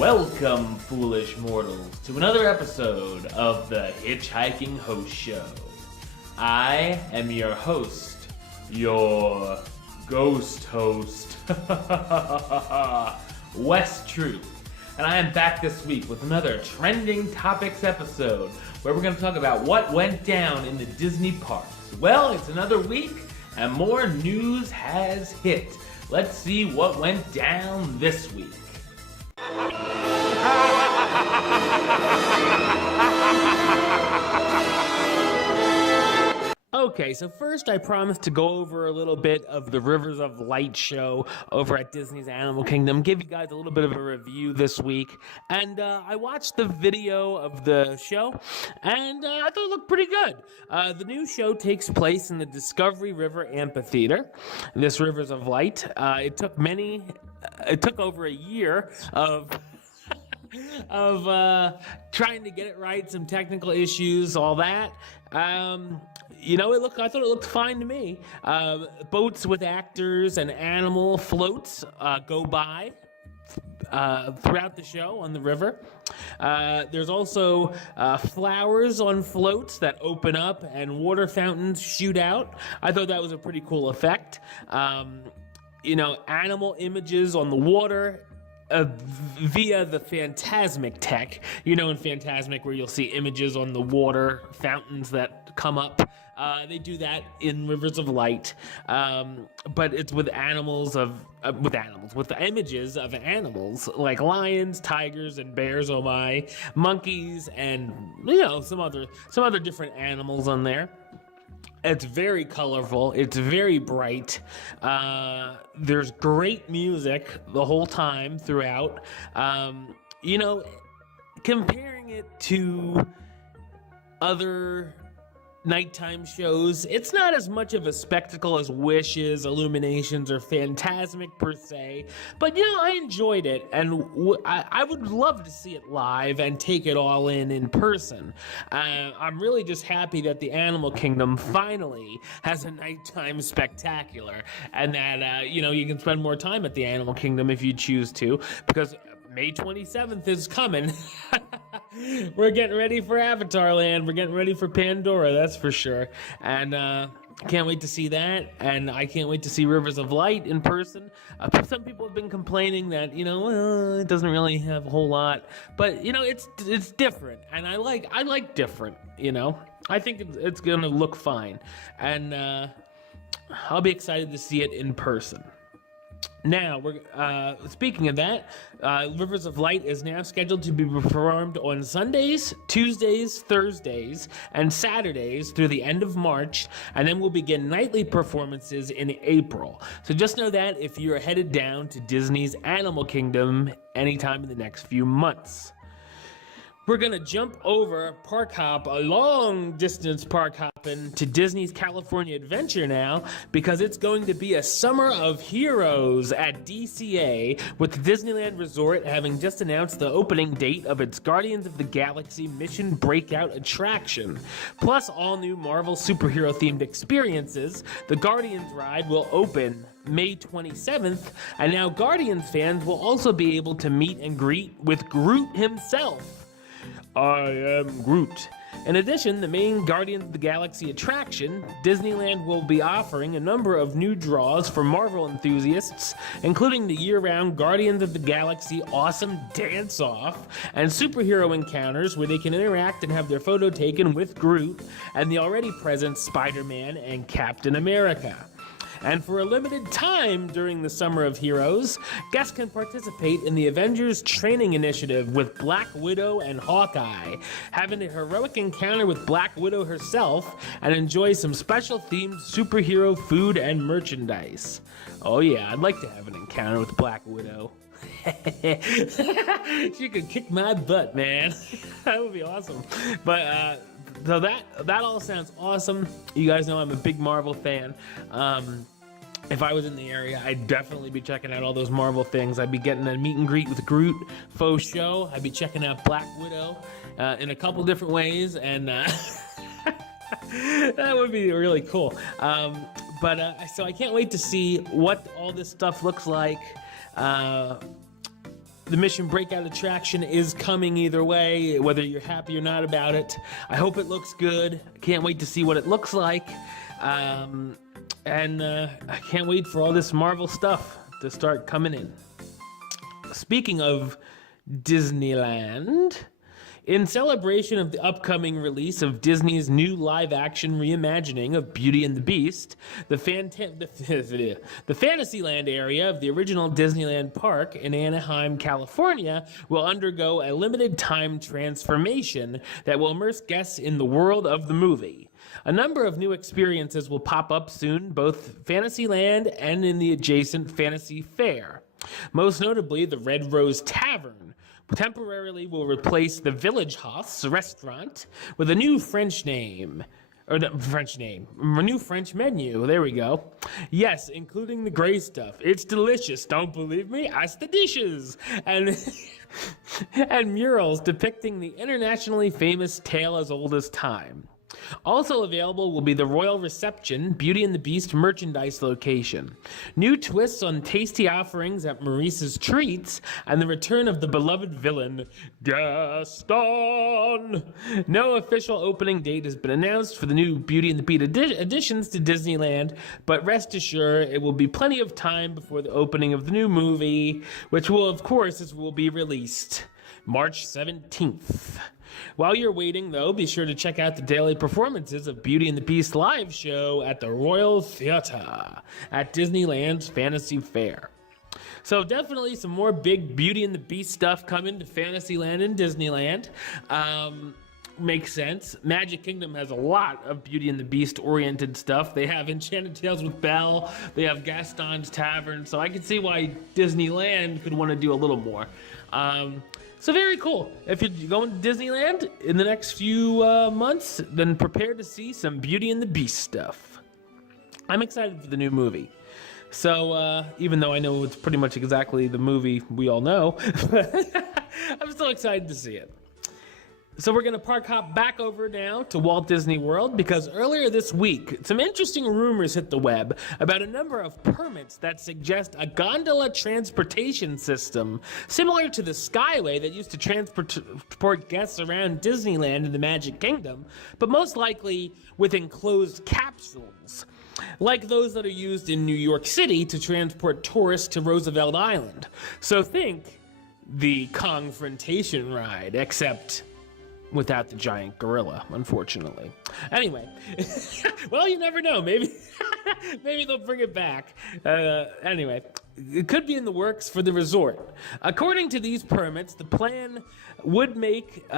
Welcome, foolish mortals, to another episode of the HitchHiking Host Show. I am your host, your ghost host, Wes Truth, and I am back this week with another Trending Topics episode where we're going to talk about what went down in the Disney parks. Well, it's another week and more news has hit. Let's see what went down this week. Okay, so first I promised to go over a little bit of the Rivers of Light show over at Disney's Animal Kingdom, give you guys a little bit of a review this week, and I watched the video of the show, and I thought it looked pretty good. The new show takes place in the Discovery River Amphitheater, this Rivers of Light. It took over a year of trying to get it right, some technical issues, all that. I thought it looked fine to me. Boats with actors and animal floats go by throughout the show on the river. There's also flowers on floats that open up and water fountains shoot out. I thought that was a pretty cool effect. Animal images on the water via the Phantasmic tech. In Phantasmic where you'll see images on the water fountains that come up. They do that in Rivers of Light, but it's with with the images of animals like lions, tigers, and bears. Oh my, monkeys, and some other different animals on there. It's very colorful. It's very bright. There's great music the whole time throughout. Comparing it to other nighttime shows, it's not as much of a spectacle as Wishes, Illuminations, or Phantasmic per se, but I enjoyed it, and I would love to see it live and take it all in person. I'm really just happy that the Animal Kingdom finally has a nighttime spectacular, and that you can spend more time at the Animal Kingdom if you choose to, because May 27th is coming. We're getting ready for Avatar Land. We're getting ready for Pandora, that's for sure. And can't wait to see that. And I can't wait to see Rivers of Light in person. Some people have been complaining that, it doesn't really have a whole lot. But, it's different. And I like different, I think it's going to look fine. And I'll be excited to see it in person. Now, we're speaking of that, Rivers of Light is now scheduled to be performed on Sundays, Tuesdays, Thursdays, and Saturdays through the end of March, and then we'll begin nightly performances in April. So just know that if you're headed down to Disney's Animal Kingdom anytime in the next few months. We're going to jump over park hop, a long distance park hopping to Disney's California Adventure now, because it's going to be a summer of heroes at DCA, with the Disneyland Resort having just announced the opening date of its Guardians of the Galaxy Mission Breakout attraction. Plus all new Marvel superhero themed experiences. The Guardians ride will open May 27th, and now Guardians fans will also be able to meet and greet with Groot himself. I am Groot. In addition, the main Guardians of the Galaxy attraction, Disneyland will be offering a number of new draws for Marvel enthusiasts, including the year-round Guardians of the Galaxy Awesome Dance-Off and superhero encounters where they can interact and have their photo taken with Groot and the already present Spider-Man and Captain America. And for a limited time during the Summer of Heroes, guests can participate in the Avengers Training Initiative with Black Widow and Hawkeye, having a heroic encounter with Black Widow herself, and enjoy some special themed superhero food and merchandise. Oh yeah, I'd like to have an encounter with Black Widow. She could kick my butt, man. That would be awesome. But so that all sounds awesome. You guys know I'm a big Marvel fan. If I was in the area, I'd definitely be checking out all those Marvel things. I'd be getting a meet and greet with Groot faux show. I'd be checking out Black Widow in a couple different ways, and that would be really cool. So I can't wait to see what all this stuff looks like. The Mission Breakout attraction is coming either way, whether you're happy or not about it. I hope it looks good. I can't wait to see what it looks like. And I can't wait for all this Marvel stuff to start coming in. Speaking of Disneyland, in celebration of the upcoming release of Disney's new live-action reimagining of Beauty and the Beast, the Fantasyland area of the original Disneyland park in Anaheim, California, will undergo a limited-time transformation that will immerse guests in the world of the movie. A number of new experiences will pop up soon, both Fantasyland and in the adjacent Fantasy Fair. Most notably, the Red Rose Tavern temporarily will replace the Village House restaurant with a new French name. A new French menu. There we go. Yes, including the gray stuff. It's delicious. Don't believe me? Ask the dishes. And and murals depicting the internationally famous tale as old as time. Also available will be the Royal Reception, Beauty and the Beast merchandise location. New twists on tasty offerings at Maurice's Treats, and the return of the beloved villain, Gaston. No official opening date has been announced for the new Beauty and the Beast additions to Disneyland, but rest assured it will be plenty of time before the opening of the new movie, which will, of course, will be released March 17th. While you're waiting, though, be sure to check out the daily performances of Beauty and the Beast live show at the Royal Theatre at Disneyland's Fantasy Fair. So definitely some more big Beauty and the Beast stuff coming to Fantasyland and Disneyland. Makes sense. Magic Kingdom has a lot of Beauty and the Beast oriented stuff. They have Enchanted Tales with Belle. They have Gaston's Tavern. So I can see why Disneyland could want to do a little more. So very cool. If you're going to Disneyland in the next few months, then prepare to see some Beauty and the Beast stuff. I'm excited for the new movie. So even though I know it's pretty much exactly the movie we all know, I'm still excited to see it. So we're going to park hop back over now to Walt Disney World because earlier this week, some interesting rumors hit the web about a number of permits that suggest a gondola transportation system similar to the Skyway that used to transport guests around Disneyland and the Magic Kingdom, but most likely with enclosed capsules, like those that are used in New York City to transport tourists to Roosevelt Island. So think the Confrontation Ride, except without the giant gorilla, unfortunately. Anyway, well, you never know. Maybe they'll bring it back. Anyway, it could be in the works for the resort. According to these permits, the plan would make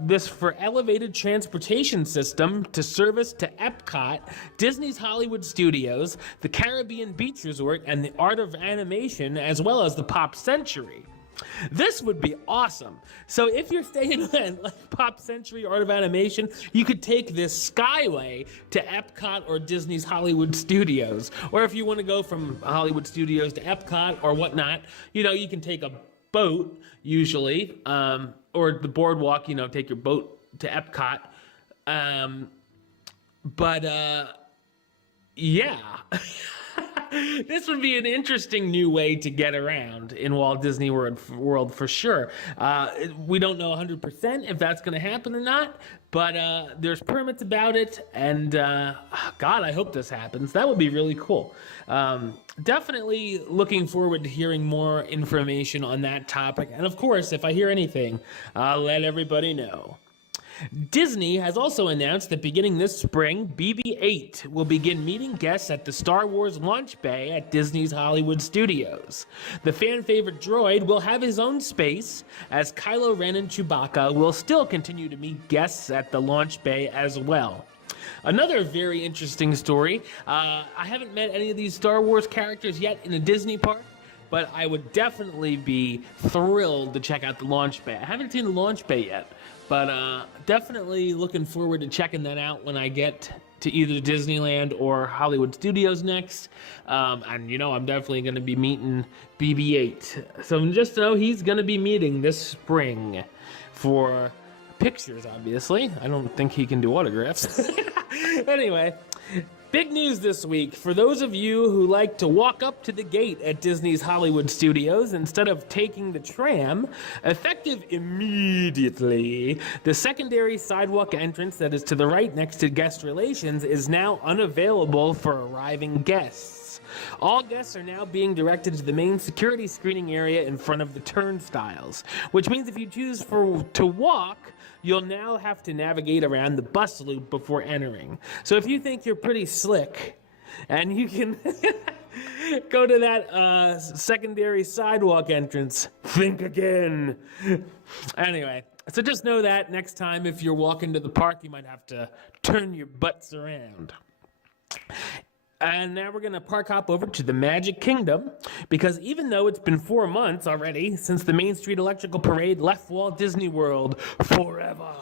this for elevated transportation system to service to Epcot, Disney's Hollywood Studios, the Caribbean Beach Resort, and the Art of Animation, as well as the Pop Century. This would be awesome. So if you're staying at like Pop Century, Art of Animation, you could take this Skyway to Epcot or Disney's Hollywood Studios. Or if you want to go from Hollywood Studios to Epcot or whatnot, you can take a boat usually, or the boardwalk, take your boat to Epcot. Yeah. This would be an interesting new way to get around in Walt Disney World for sure. We don't know 100% if that's going to happen or not, but there's permits about it, and God, I hope this happens. That would be really cool. Definitely looking forward to hearing more information on that topic, and of course, if I hear anything, I'll let everybody know. Disney has also announced that beginning this spring, BB-8 will begin meeting guests at the Star Wars launch bay at Disney's Hollywood Studios. The fan-favorite droid will have his own space, as Kylo Ren and Chewbacca will still continue to meet guests at the launch bay as well. Another very interesting story, I haven't met any of these Star Wars characters yet in a Disney park, but I would definitely be thrilled to check out the launch bay. I haven't seen the launch bay yet. But definitely looking forward to checking that out when I get to either Disneyland or Hollywood Studios next. And I'm definitely going to be meeting BB-8. So just know he's going to be meeting this spring for pictures, obviously. I don't think he can do autographs. Anyway, Big news this week for those of you who like to walk up to the gate at Disney's Hollywood Studios instead of taking the tram. Effective immediately, the secondary sidewalk entrance that is to the right next to guest relations is now unavailable for arriving guests. All guests are now being directed to the main security screening area in front of the turnstiles, which means if you choose to walk, you'll now have to navigate around the bus loop before entering. So if you think you're pretty slick and you can go to that secondary sidewalk entrance, think again. Anyway, so just know that next time if you're walking to the park, you might have to turn your butts around. And now we're going to park hop over to the Magic Kingdom, because even though it's been 4 months already since the Main Street Electrical Parade left Walt Disney World forever,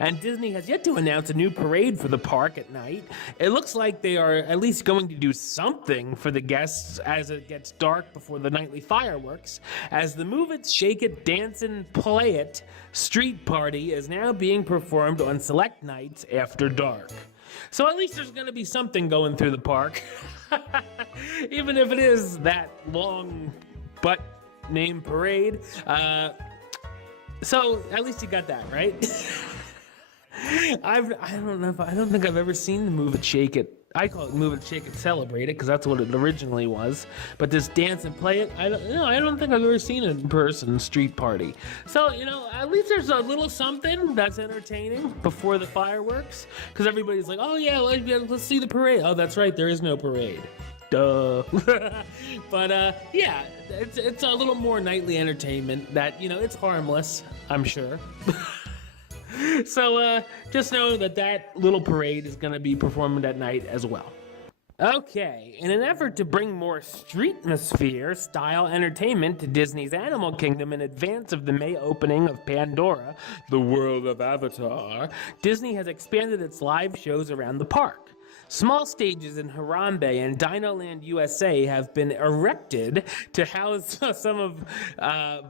and Disney has yet to announce a new parade for the park at night, it looks like they are at least going to do something for the guests as it gets dark before the nightly fireworks, as the Move It, Shake It, Dance and Play It street party is now being performed on select nights after dark. So at least there's going to be something going through the park, even if it is that long butt name parade. So at least you got that, right? I don't think I've ever seen the Move It, Shake It. I call it Move It, Shake It, Celebrate It, because that's what it originally was. But this Dance and Play It, I don't think I've ever seen it in person street party. So, at least there's a little something that's entertaining before the fireworks, because everybody's like, oh yeah, let's see the parade. Oh, that's right, there is no parade. Duh. But yeah, it's a little more nightly entertainment that, it's harmless, I'm sure. So just know that little parade is going to be performed at night as well. Okay, in an effort to bring more streetmosphere style entertainment to Disney's Animal Kingdom in advance of the May opening of Pandora, the world of Avatar, Disney has expanded its live shows around the park. Small stages in Harambe and Dinoland USA have been erected to house some of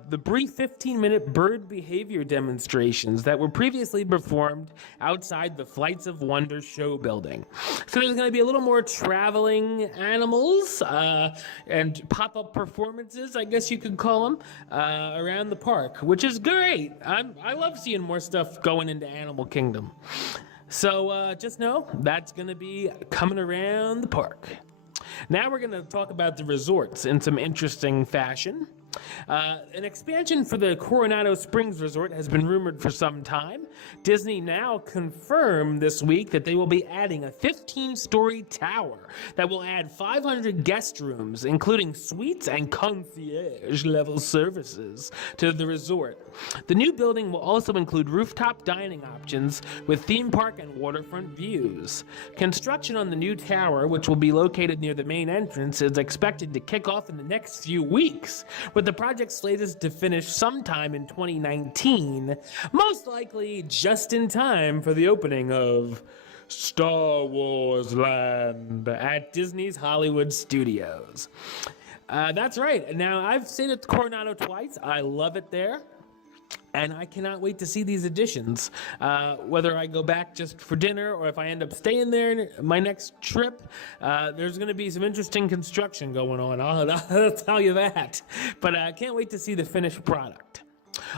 the brief 15-minute bird behavior demonstrations that were previously performed outside the Flights of Wonder show building. So there's going to be a little more traveling animals and pop-up performances, I guess you could call them, around the park, which is great. I love seeing more stuff going into Animal Kingdom. So just know that's going to be coming around the park. Now we're going to talk about the resorts in some interesting fashion. An expansion for the Coronado Springs Resort has been rumored for some time. Disney now confirmed this week that they will be adding a 15-story tower that will add 500 guest rooms, including suites and concierge-level services, to the resort. The new building will also include rooftop dining options with theme park and waterfront views. Construction on the new tower, which will be located near the main entrance, is expected to kick off in the next few weeks, with the project slated to finish sometime in 2019, most likely just in time for the opening of Star Wars Land at Disney's Hollywood Studios. That's right. Now, I've stayed at Coronado twice. I love it there. And I cannot wait to see these additions, whether I go back just for dinner or if I end up staying there my next trip. There's going to be some interesting construction going on, I'll tell you that. But I can't wait to see the finished product.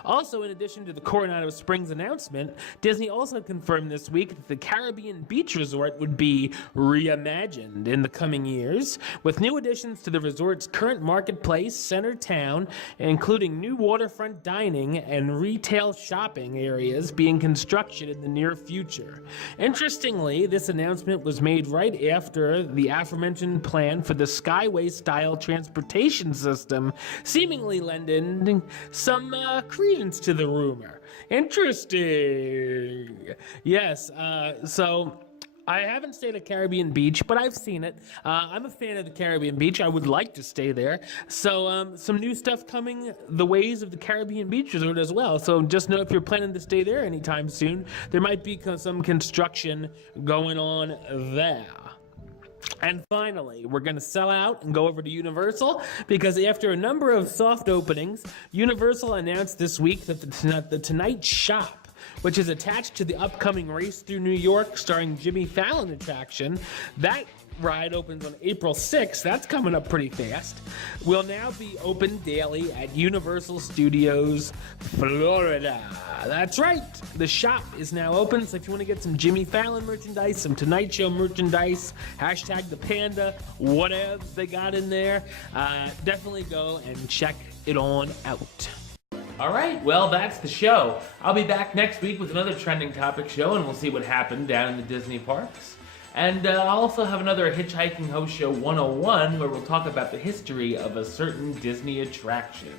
Also, in addition to the Coronado Springs announcement, Disney also confirmed this week that the Caribbean Beach Resort would be reimagined in the coming years, with new additions to the resort's current marketplace center town, including new waterfront dining and retail shopping areas being constructed in the near future. Interestingly, this announcement was made right after the aforementioned plan for the Skyway-style transportation system, seemingly lending some credence to the rumor. Interesting. Yes, so I haven't stayed at Caribbean Beach, but I've seen it. I'm a fan of the Caribbean Beach. I would like to stay there. So some new stuff coming the ways of the Caribbean Beach Resort as well. So just know if you're planning to stay there anytime soon, there might be some construction going on there. And finally, we're going to sell out and go over to Universal, because after a number of soft openings, Universal announced this week that the Tonight Shop which is attached to the upcoming Race Through New York starring Jimmy Fallon attraction. That ride opens on April 6th. That's coming up pretty fast. Will now be open daily at Universal Studios, Florida. That's right. The shop is now open, so if you want to get some Jimmy Fallon merchandise, some Tonight Show merchandise, hashtag the panda, whatever they got in there, definitely go and check it on out. All right, well, that's the show. I'll be back next week with another trending topic show, and we'll see what happened down in the Disney parks. And I'll also have another Hitchhiking Host Show 101 where we'll talk about the history of a certain Disney attraction.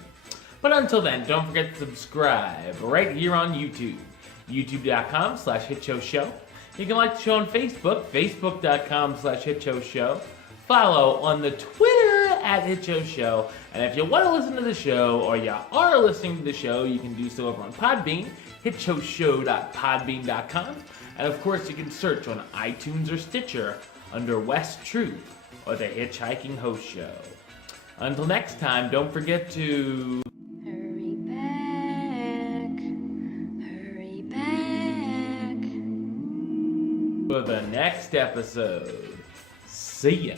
But until then, don't forget to subscribe right here on YouTube, youtube.com/HitchHostShow. You can like the show on Facebook, facebook.com/HitchHostShow. Follow on the Twitter @HitchHostShow. And if you want to listen to the show, or you are listening to the show, you can do so over on Podbean, hitchhostshow.podbean.com. And of course, you can search on iTunes or Stitcher under West Truth or the Hitchhiking Host Show. Until next time, don't forget to hurry back for the next episode. See ya.